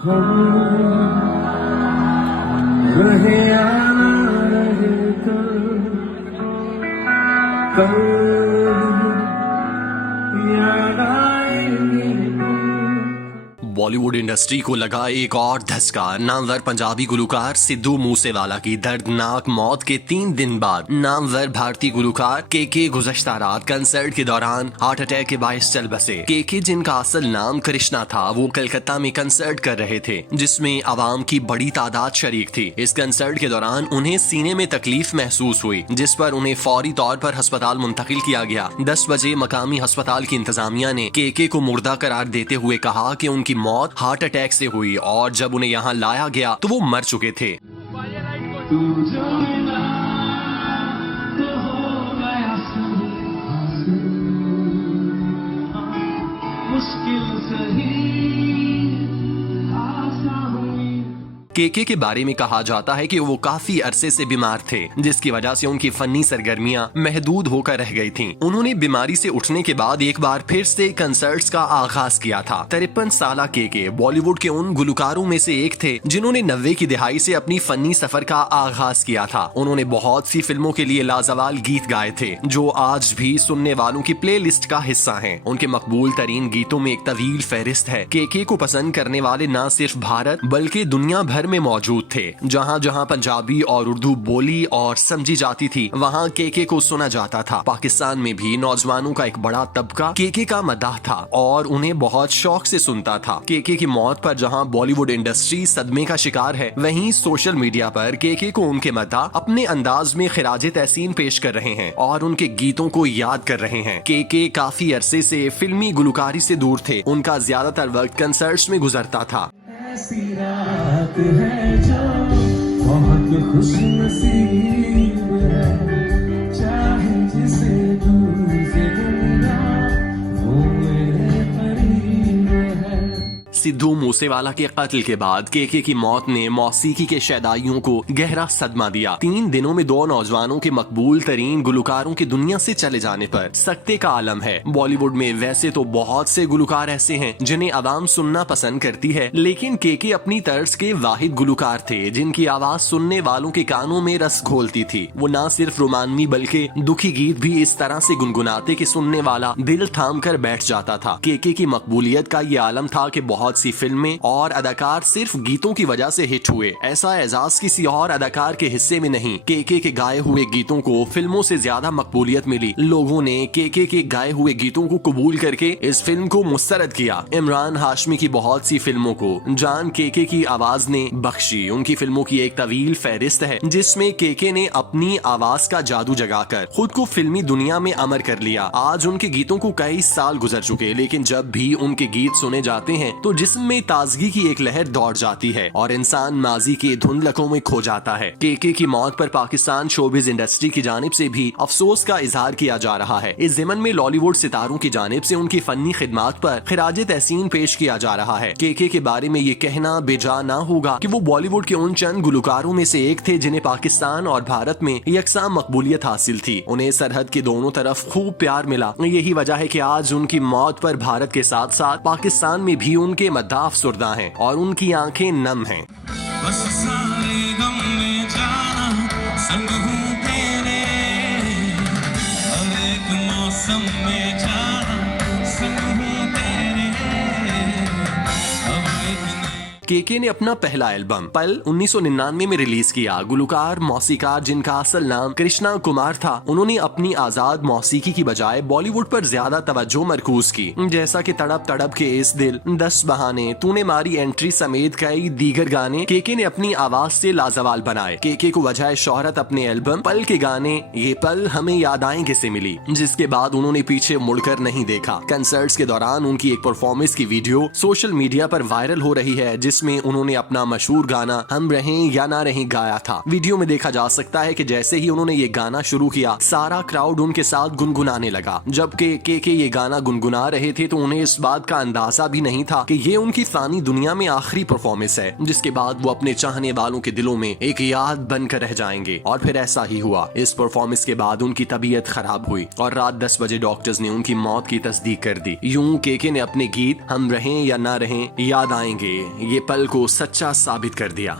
हम रहे या ना रहे कल याद आएंगे तुम। बॉलीवुड इंडस्ट्री को लगा एक और धक्का। नामवर पंजाबी गुलकार सिद्धू मूसेवाला की दर्दनाक मौत के 3 दिन बाद नामवर भारतीय गुलकार के गुज़श्ता रात कंसर्ट के दौरान हार्ट अटैक के बायस चल बसे। के जिनका असल नाम कृष्णा था, वो कलकत्ता में कंसर्ट कर रहे थे जिसमें आवाम की बड़ी तादाद शरीक थी। इस कंसर्ट के दौरान उन्हें सीने में तकलीफ महसूस हुई, जिस पर उन्हें फौरी तौर पर अस्पताल मुंतकिल किया गया। 10 बजे मकामी अस्पताल की इंतजामिया ने के को मुर्दा करार देते हुए कहा कि उनकी मौत हार्ट अटैक से हुई और जब उन्हें यहाँ लाया गया तो वो मर चुके थे। तू जो मिला तो हो गया सब हासिल, मुश्किल सही आसान हुई। के बारे में कहा जाता है कि वो काफी अरसे से बीमार थे, जिसकी वजह से उनकी फनी सरगर्मियां महदूद होकर रह गई थीं। उन्होंने बीमारी से उठने के बाद एक बार फिर से कंसर्ट्स का आगाज किया था। 53 साला के बॉलीवुड के उन गुलकारों में से एक थे जिन्होंने 90 की दिहाई से अपनी फनी सफर का आगाज किया था। उन्होंने बहुत सी फिल्मों के लिए लाजवाल गीत गाए थे जो आज भी सुनने वालों की प्ले लिस्ट का हिस्सा है। उनके मकबूल तरीन गीतों में एक तवील फहरिस्त है। के को पसंद करने वाले न सिर्फ भारत बल्कि दुनिया भर में मौजूद थे। जहां जहां पंजाबी और उर्दू बोली और समझी जाती थी, वहां के को सुना जाता था। पाकिस्तान में भी नौजवानों का एक बड़ा तबका के का मदाह था और उन्हें बहुत शौक से सुनता था। के की मौत पर जहां बॉलीवुड इंडस्ट्री सदमे का शिकार है, वहीं सोशल मीडिया पर के को उनके मदाह अपने अंदाज में खिराजे तहसीन पेश कर रहे हैं और उनके गीतों को याद कर रहे हैं। के काफी अरसे से फिल्मी गुलकारी से दूर थे। उनका ज्यादातर वक्त कंसर्ट्स में गुजरता था। ऐसी रात है जो बहुत खुश नसीब है, चाहे जिसे दूर से दुनिया वो मेरे करीब है। सिद्धू मूसेवाला के कत्ल के बाद के की मौत ने मौसीकी के शैदाइयों को गहरा सदमा दिया। 3 दिनों में 2 नौजवानों के मकबूल तरीन गुलकारों की दुनिया से चले जाने पर सख्ते का आलम है। बॉलीवुड में वैसे तो बहुत से गुलकार ऐसे हैं जिन्हें आवाम सुनना पसंद करती है, लेकिन के अपनी तर्ज के वाहिद गुलकार थे जिनकी आवाज सुनने वालों के कानों में रस घोलती थी। वो न सिर्फ रोमानवी बल्कि दुखी गीत भी इस तरह से गुनगुनाते कि सुनने वाला दिल थाम कर बैठ जाता था। के की मकबूलियत का ये आलम था कि बहुत सी फिल्में और अदाकार सिर्फ गीतों की वजह से हिट हुए। ऐसा एजाज किसी और अदाकार के हिस्से में नहीं। के गाए हुए गीतों को फिल्मों से ज्यादा मकबूलियत मिली। लोगों ने के गाए हुए गीतों को कबूल करके इस फिल्म को मुस्तरद किया। इमरान हाशमी की बहुत सी फिल्मों को जान के की आवाज ने बख्शी। उनकी फिल्मों की एक तवील फहरिस्त है जिसमें के ने अपनी आवाज का जादू जगाकर खुद को फिल्मी दुनिया में अमर कर लिया। आज उनके गीतों को कई साल गुजर चुके, लेकिन जब भी उनके गीत सुने जाते हैं तो जिस्म में ताजगी की एक लहर दौड़ जाती है और इंसान माजी के धुंधलकों में खो जाता है। के की मौत पर पाकिस्तान शोबिज इंडस्ट्री की जानिब से भी अफसोस का इजहार किया जा रहा है। इस ज़मन में लॉलीवुड सितारों की जानिब से उनकी फनी खिदमात पर खिराजे तहसीन पेश किया जा रहा है। के बारे में ये कहना बेजा ना होगा कि वो बॉलीवुड के उन चंद गुलकारों में से एक थे जिन्हें पाकिस्तान और भारत में यकसा मकबूलियत हासिल थी। उन्हें सरहद के दोनों तरफ खूब प्यार मिला। यही वजह है कि आज उनकी मौत पर भारत के साथ साथ पाकिस्तान में भी उनके मद्दाह अफसुर्दा हैं और उनकी आंखें नम हैं। बस सारे गम में जाना संग हूँ तेरे, हर एक मौसम में जाना संग हूँ तेरे। अब एक के ने अपना पहला एल्बम पल 1999 में रिलीज किया। गुलकार मौसीकार जिनका असल नाम कृष्णा कुमार था, उन्होंने अपनी आजाद मौसीकी की बजाय बॉलीवुड पर ज्यादा तवज्जो मरकूज की, जैसा कि तड़प तड़प के इस दिल, 10 बहाने, तूने मारी एंट्री समेत कई दीगर गाने के ने अपनी आवाज से लाजवाल बनाए। के को वजह शोहरत अपने एल्बम पल के गाने ये पल हमें याद आएंगे से मिली, जिसके बाद उन्होंने पीछे मुड़कर नहीं देखा। कंसर्ट्स के दौरान उनकी एक परफॉर्मेंस की वीडियो सोशल मीडिया पर वायरल हो रही है जिसमें उन्होंने अपना मशहूर गाना हम रहें या ना रहें गाया था। वीडियो में देखा जा सकता है कि जैसे ही उन्होंने ये गाना शुरू किया, सारा क्राउड उनके साथ गुनगुनाने लगा। जबकि के ये गाना गुनगुना रहे थे तो उन्हें इस बात का अंदाजा भी नहीं था कि ये उनकी फानी दुनिया में आखिरी परफॉर्मेंस है, जिसके बाद वो अपने चाहने वालों के दिलों में एक याद बनकर रह जाएंगे। और फिर ऐसा ही हुआ। इस परफॉर्मेंस के बाद उनकी तबीयत खराब हुई और रात 10 बजे डॉक्टर्स ने उनकी मौत की तस्दीक कर दी। यूं के ने अपने गीत हम रहें या ना रहें याद आएंगे ये ये पल को सच्चा साबित कर दिया।